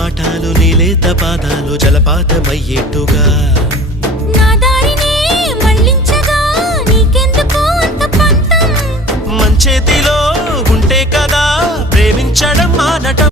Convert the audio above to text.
పాఠాలు నీలేత పాదాలు జలపాతమయ్యేట్టుగా నా దారినే మళ్ళించగా నీకెందుకు అంత పంతం మంచేతిలో ఉంటే కదా ప్రేమించడం మానటం